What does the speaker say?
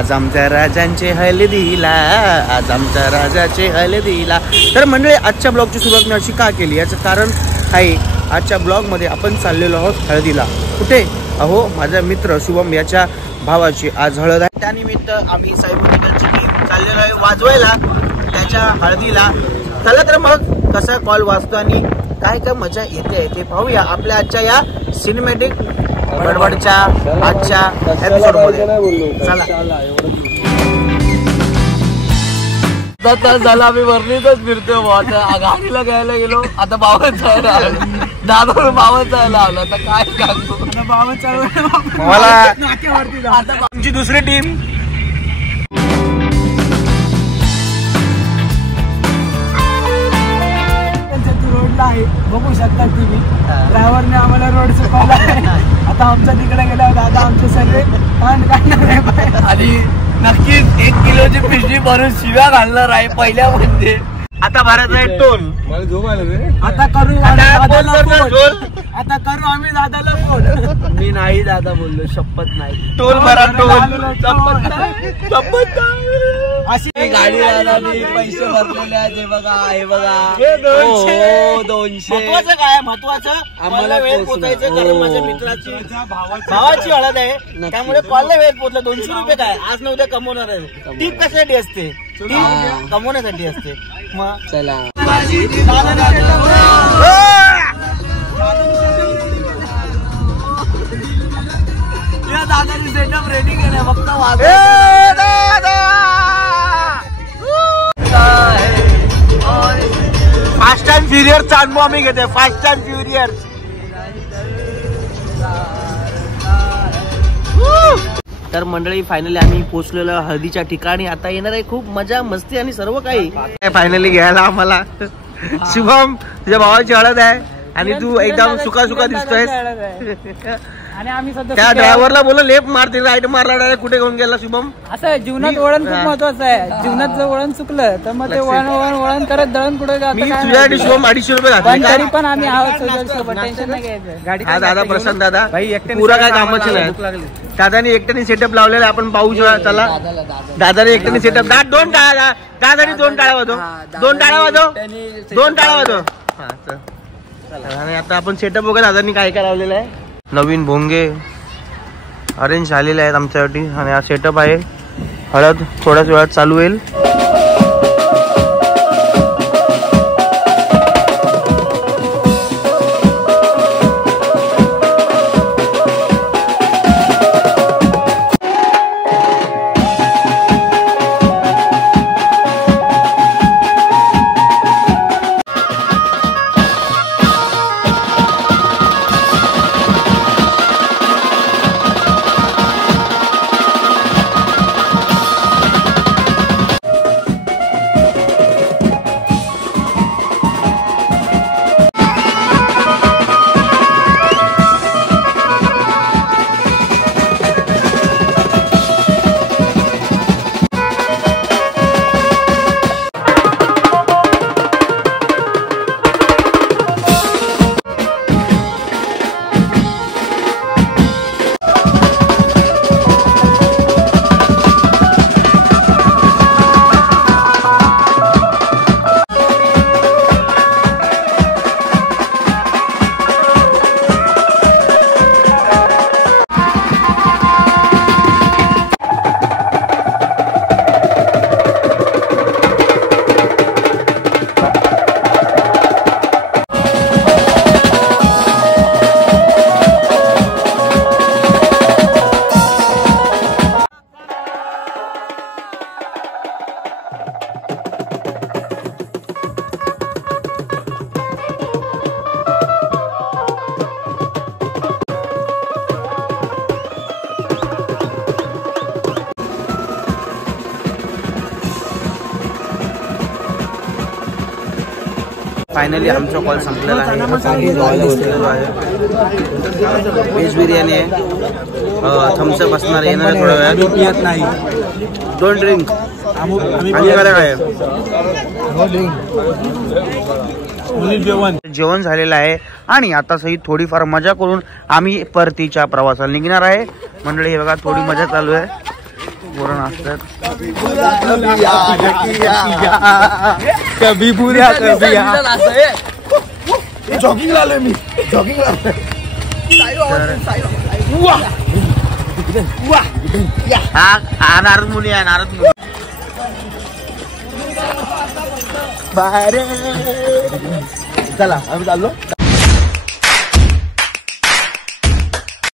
आज आमच्या राजांचे हळदीला, आज आमच्या राजाचे हळदीला. तर मंडळी आजच्या ब्लॉगची सुरुवात मी अशी का केली याचं कारण आहे, आजच्या ब्लॉगमध्ये आपण चाललेलो आहोत हळदीला. कुठे? अहो माझा मित्र शुभम याच्या भावाची आज हळद आहे, त्यानिमित्त आम्ही साईबाबाची टीम चाललेलो आहे वाजवायला त्याच्या हळदीला. चला तर मग कसा कॉल वाजतो आणि काय काय मजा येते ते पाहूया आपल्या आजच्या या सिनेमॅटिक बडबडच्या आजच्या एपिसोड मध्ये. चला. झाला आम्ही वर्णीतच फिरतोय. आता गाडीला घ्यायला गेलो, आता बावत जायला दादा बावत जायला आलो. आता काय सांगतो, बावत चालू मला आमची दुसरी टीम रोडला आहे, बघू शकता तुम्ही. ड्रायव्हरने आम्हाला रोड चुकवला आहे. आता आमच्या तिकडे गेल्यावर दादा आमचे सगळे आणि नक्कीच 1 किलोची पिशवी भरून शिव्या घालणार आहे पहिल्या म्हणजे. आता भारत आहे टोल. मला झोप आलं रे. आता करू दादाला फोन, आता करू आम्ही दादाला फोन. मी नाही दादा बोललो, शपथ नाही. टोल भरा टोल. अशी गाडी दादानी पैसे भरलेले आहेत. हे बघा, हे बघा 200. महत्वाचं काय महत्वाचं आम्हाला वेळ पोचायचं, कारण माझ्या मित्राची भावाची हळद आहे त्यामुळे कॉलला वेळ पोचला. 200 रुपये काय आज न उद्या कमवणार आहे. टीप कशासाठी असते? टीप कमवण्यासाठी असते. मग चला या दादानी सेटअप रेडी केलाय, फक्त फास्ट अँड फ्युरियसचा अनुभव आम्ही घेतोय. Fast and furious. तर मंडळी फायनली आम्ही पोहोचलेलो हळदीच्या ठिकाणी. आता येणार आहे खूप मजा मस्ती आणि सर्व काही. फायनली घ्यायला आम्हाला शुभम तुझ्या भावाची हळद आहे आणि तू एकदम सुका सुका दिसतोय. आणि आम्ही त्या ड्रायव्हरला बोल लेफ्ट मारतील, राईट मारला डायरेक्ट कुठे घेऊन गेला शुभम. असं जीवनात वळण खूप महत्वाचं आहे. जीवनात जर वळण चुकलं तर मग ते वळण करत दळण कुठे मी तुझ्यासाठी शुभम 250 रुपये घातले. तरी पण आम्ही आहोत टेन्शन नाही घ्यायचं. हा दादा प्रशांत दादा पुरा काय कामाचं नाही. दादाने एकट्याने सेटअप लावलेला आपण पाहू शकता. चला दादाने एकट्याने सेटअप. दोन टाळ्या दादाने, 2 टाळ्या वाजव, 2 टाळ्या वाजव, 2 टाळ्या वाजव. आणि आता आपण सेटअप बघा दादानी काय काय लावलेलं आहे. नवीन भोंगे अरेंज झालेले आहेत आमच्यासाठी आणि हा सेटअप आहे. हळद थोड्याच वेळात चालू होईल. फायनली आमचा कॉल संपलेला आहे. व्हेज बिर्याणी आहे, थम्सअप असणार, येणार थोड्या वेळात. पियत नाही. 2 ड्रिंक आणि काय जेवण झालेलं आहे आणि आता सही थोडीफार मजा करून आम्ही परतीच्या प्रवासाला निघणार आहे. मंडळी हे बघा थोडी मजा चालू आहे. पोरं नाचतात. कभी बुरा कभी जॉगिंग आलोय मी जॉगिंग हा नारद मुनी आहे नारद मुनी. चला आम्ही चाललो.